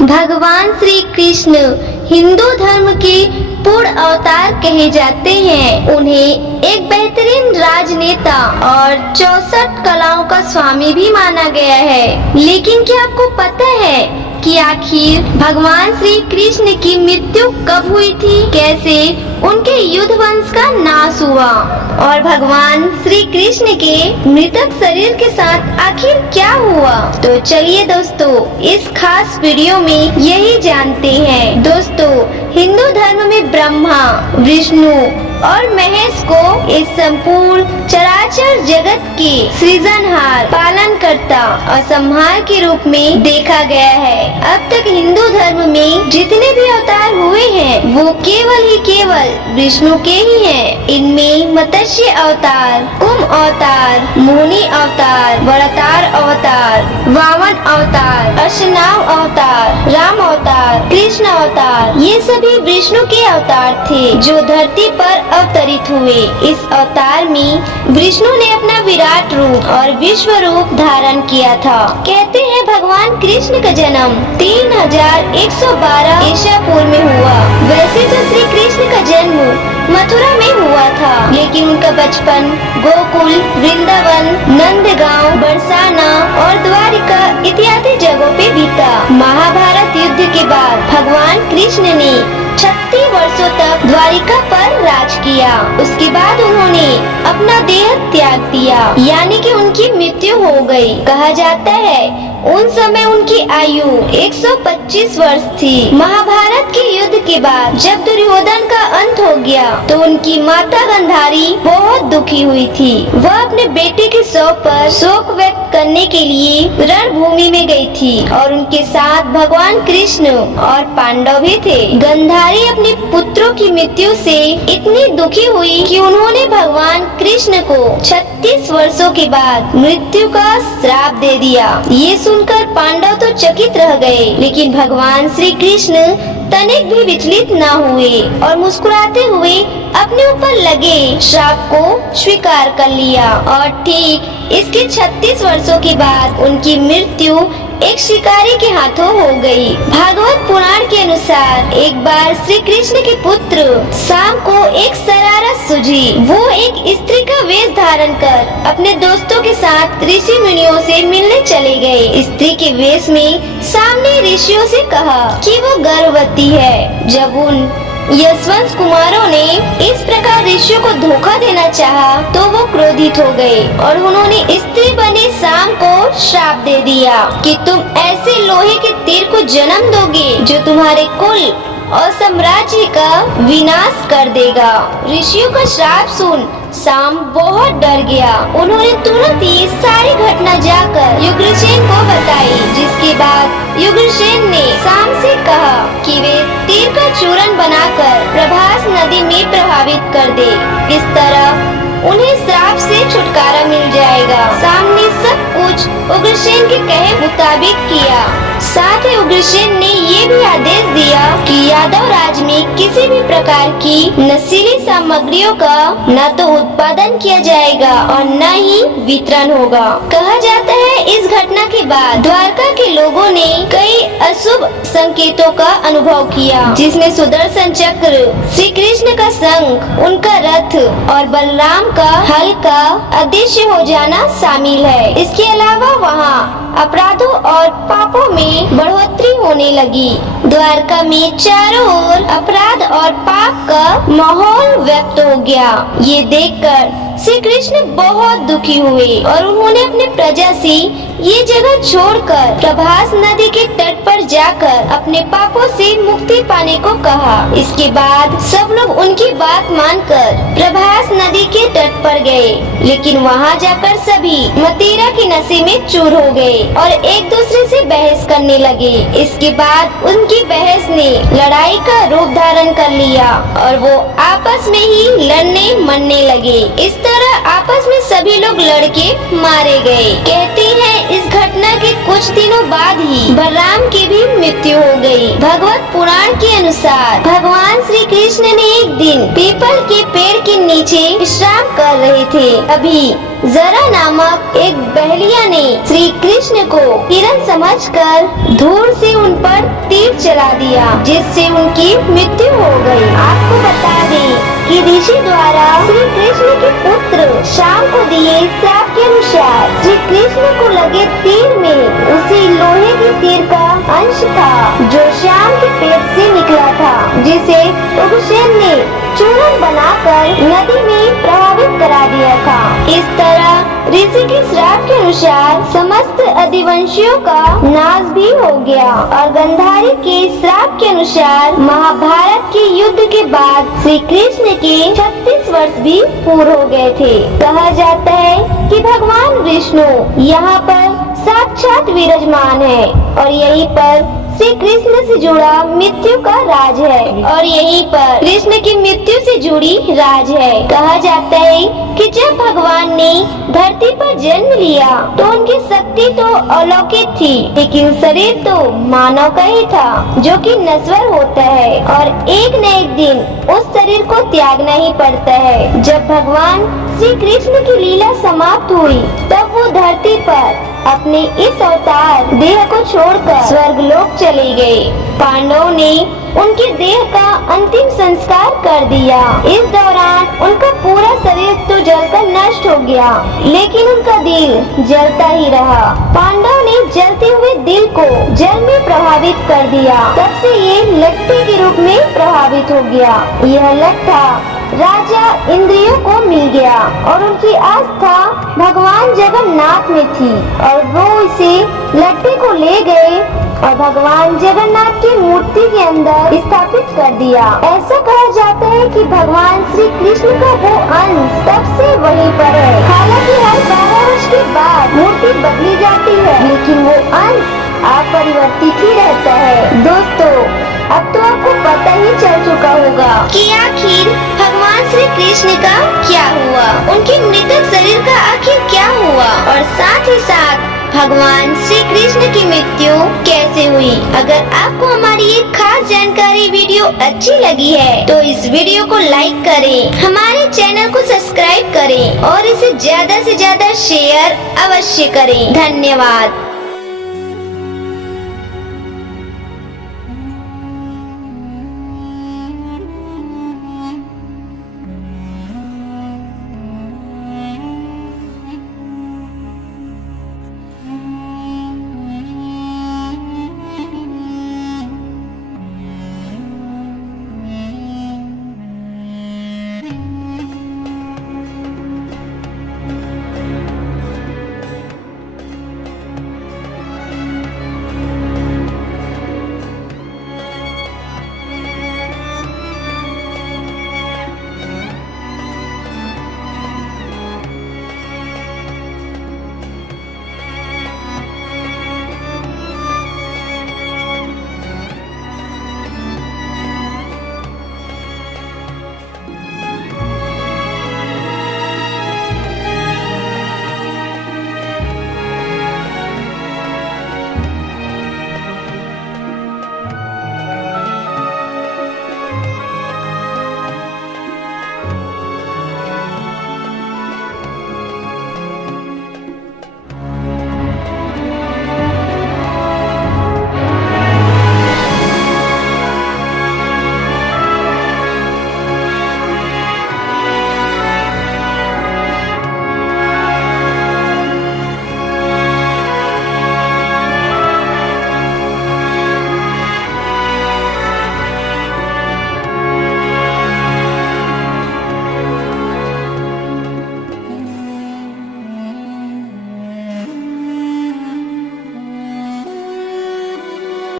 भगवान श्री कृष्ण हिंदू धर्म के पूर्ण अवतार कहे जाते हैं। उन्हें एक बेहतरीन राजनेता और 64 कलाओं का स्वामी भी माना गया है। लेकिन क्या आपको पता है कि आखिर भगवान श्री कृष्ण की मृत्यु कब हुई थी? कैसे उनके युद्ध वंश का नाश हुआ और भगवान श्री कृष्ण के मृतक शरीर के साथ आखिर क्या हुआ? तो चलिए दोस्तों, इस खास वीडियो में यही जानते हैं। दोस्तों, हिंदू धर्म में ब्रह्मा, विष्णु और महेश को इस संपूर्ण चराचर जगत के सृजनहार, पालनकर्ता और संहार के रूप में देखा गया है। अब तक हिंदू धर्म में जितने भी अवतार हुए हैं वो केवल विष्णु के ही हैं। इनमें मत्स्य अवतार, कुंभ अवतार, मोहिनी अवतार, वरातार अवतार, वामन अवतार, अश्वनाव अवतार, राम अवतार, कृष्ण अवतार, ये सभी विष्णु के अवतार थे जो धरती पर अवतरित हुए। इस अवतार में विष्णु ने अपना विराट रूप और विश्व रूप धारण किया था। कहते हैं भगवान कृष्ण का जन्म 3112 ईसा पूर्व में हुआ। वैसे तो श्री कृष्ण का जन्म मथुरा में हुआ था, लेकिन उनका बचपन गोकुल, वृंदावन, नंदगांव, बरसाना और द्वारिका इत्यादि जगहों पे बीता। महाभारत युद्ध के बाद भगवान कृष्ण ने 36 वर्षों तक द्वारिका पर राज किया। उसके बाद उन्होंने अपना देह त्याग दिया, यानी कि उनकी मृत्यु हो गई। कहा जाता है उन समय उनकी आयु 125 वर्ष थी। महाभारत के युद्ध के बाद जब दुर्योधन का अंत हो गया तो उनकी माता गांधारी बहुत दुखी हुई थी। वह अपने बेटे के शव पर शोक व्यक्त करने के लिए रणभूमि में गई थी और उनके साथ भगवान कृष्ण और पांडव भी थे। गांधारी अपने पुत्रों की मृत्यु से इतनी दुखी हुई कि उन्होंने भगवान कृष्ण को 36 वर्षों के बाद मृत्यु का श्राप दे दिया। ये सुनकर पांडव तो चकित रह गए, लेकिन भगवान श्री कृष्ण तनिक भी विचलित न हुए और मुस्कुराते हुए अपने ऊपर लगे श्राप को स्वीकार कर लिया। और ठीक इसके 36 वर्षों के बाद उनकी मृत्यु एक शिकारी के हाथों हो गई। भागवत पुराण के अनुसार एक बार श्री कृष्ण के पुत्र शाम को एक शरारत सूझी। वो एक स्त्री का वेश धारण कर अपने दोस्तों के साथ ऋषि मुनियों से मिलने चले गए। स्त्री के वेश में शाम ने ऋषियों से कहा कि वो गर्भवती है। जब उन यशवंत कुमारों ने इस प्रकार ऋषियों को धोखा देना चाहा तो वो क्रोधित हो गए और उन्होंने स्त्री बने शाम को श्राप दे दिया कि तुम ऐसे लोहे के तीर को जन्म दोगे जो तुम्हारे कुल और साम्राज्य का विनाश कर देगा। ऋषियों का श्राप सुन शाम बहुत डर गया। उन्होंने तुरंत ही सारी घटना जाकर युग्रसेन को बताई, जिसके बाद युग्रसेन ने शाम से कहा कि वे तीर का चूर्ण बनाकर प्रभास नदी में प्रभावित कर दे। इस तरह उन्हें श्राप से छुटकारा मिल जाएगा। शाम ने सब कुछ उग्रसेन के कहे मुताबिक किया। साथ ही उग्रसेन ने ये भी आदेश दिया कि यादव राज में किसी भी प्रकार की नशीली सामग्रियों का न तो उत्पादन किया जाएगा और न ही वितरण होगा। कहा जाता है इस घटना के बाद द्वारका के लोगों ने कई अशुभ संकेतों का अनुभव किया, जिसमें सुदर्शन चक्र, श्री कृष्ण का शंख, उनका रथ और बलराम का हल का अदृश्य हो जाना शामिल है। इसके अलावा वहाँ अपराधों और पापों में बढ़ोतरी होने लगी। द्वारका में चारों ओर अपराध और पाप का माहौल व्यक्त हो गया। ये देखकर श्री कृष्ण बहुत दुखी हुए और उन्होंने अपने प्रजा से ये जगह छोड़कर प्रभास नदी के तट पर जाकर अपने पापों से मुक्ति पाने को कहा। इसके बाद सब लोग उनकी बात मानकर प्रभास नदी के तट पर गए, लेकिन वहाँ जाकर सभी मदिरा के नशे में चूर हो गए और एक दूसरे से बहस करने लगे। इसके बाद उनकी बहस ने लड़ाई का रूप धारण कर लिया और वो आपस में ही लड़ने मरने लगे। इस तरह आपस में सभी लोग लड़के मारे गए। कहते हैं इस घटना के कुछ दिनों बाद ही बलराम की भी मृत्यु हो गई। भगवत पुराण के अनुसार भगवान श्री कृष्ण ने एक दिन पीपल के पेड़ के नीचे विश्राम कर रहे थे। अभी जरा नामक एक बहलिया ने श्री कृष्ण को हिरण समझकर धूल से उन पर तीर करा दिया, जिससे उनकी मृत्यु हो गई। आपको बता दें कि ऋषि द्वारा श्री कृष्ण के पुत्र शाम को दिए श्राप के अनुसार श्री कृष्ण को लगे तीर में उसी लोहे के तीर का अंश था जो श्याम के पेट से निकला था, जिसे उग्रसेन ने चूर्ण बनाकर नदी में प्रभावित करा दिया था। इस तरह ऋषि के श्राप के अनुसार समस्त अधिवंशियों का नाश भी हो गया और गंधारी के श्राप के अनुसार महाभारत के युद्ध के बाद श्री कृष्ण के 36 वर्ष भी पूरे हो गए थे। कहा जाता है कि भगवान विष्णु यहाँ पर साक्षात विराजमान है और यहीं पर श्री कृष्ण से जुड़ा मृत्यु का राज है और यहीं पर कृष्ण की मृत्यु से जुड़ी राज है। कहा जाता है कि जब भगवान ने धरती पर जन्म लिया तो उनकी शक्ति तो अलौकिक थी, लेकिन शरीर तो मानव का ही था जो कि नश्वर होता है और एक न एक दिन उस शरीर को त्यागना ही पड़ता है। जब भगवान श्री कृष्ण की लीला समाप्त हुई तब वो धरती पर अपने इस अवतार देह को छोड़कर स्वर्गलोक चले गए। पांडवों ने उनके देह का अंतिम संस्कार कर दिया। इस दौरान उनका पूरा शरीर तो जलकर नष्ट हो गया, लेकिन उनका दिल जलता ही रहा। पांडवों ने जलते हुए दिल को जल में प्रभावित कर दिया। तब से ये लट्ठे के रूप में प्रभावित हो गया। यह लट्ठा राजा इंद्रियों को मिल गया और उनकी आस्था भगवान जगन्नाथ में थी और वो इसे लट्ठे को ले गए और भगवान जगन्नाथ की मूर्ति के अंदर स्थापित कर दिया। ऐसा कहा जाता है कि भगवान श्री कृष्ण का वो अंश तब से वहीं पर है। हालांकि हर 12 वर्ष के बाद मूर्ति बदली जाती है, लेकिन वो अंश अपरिवर्तित ही रहता है। दोस्तों, अब तो आपको पता ही चल चुका होगा कि आखिर भगवान श्री कृष्ण का क्या हुआ, उनके मृतक शरीर का आखिर क्या हुआ और साथ ही साथ भगवान श्री कृष्ण की मृत्यु कैसे हुई। अगर आपको हमारी ये खास जानकारी वीडियो अच्छी लगी है तो इस वीडियो को लाइक करें, हमारे चैनल को सब्सक्राइब करें और इसे ज्यादा से ज्यादा शेयर अवश्य करें। धन्यवाद।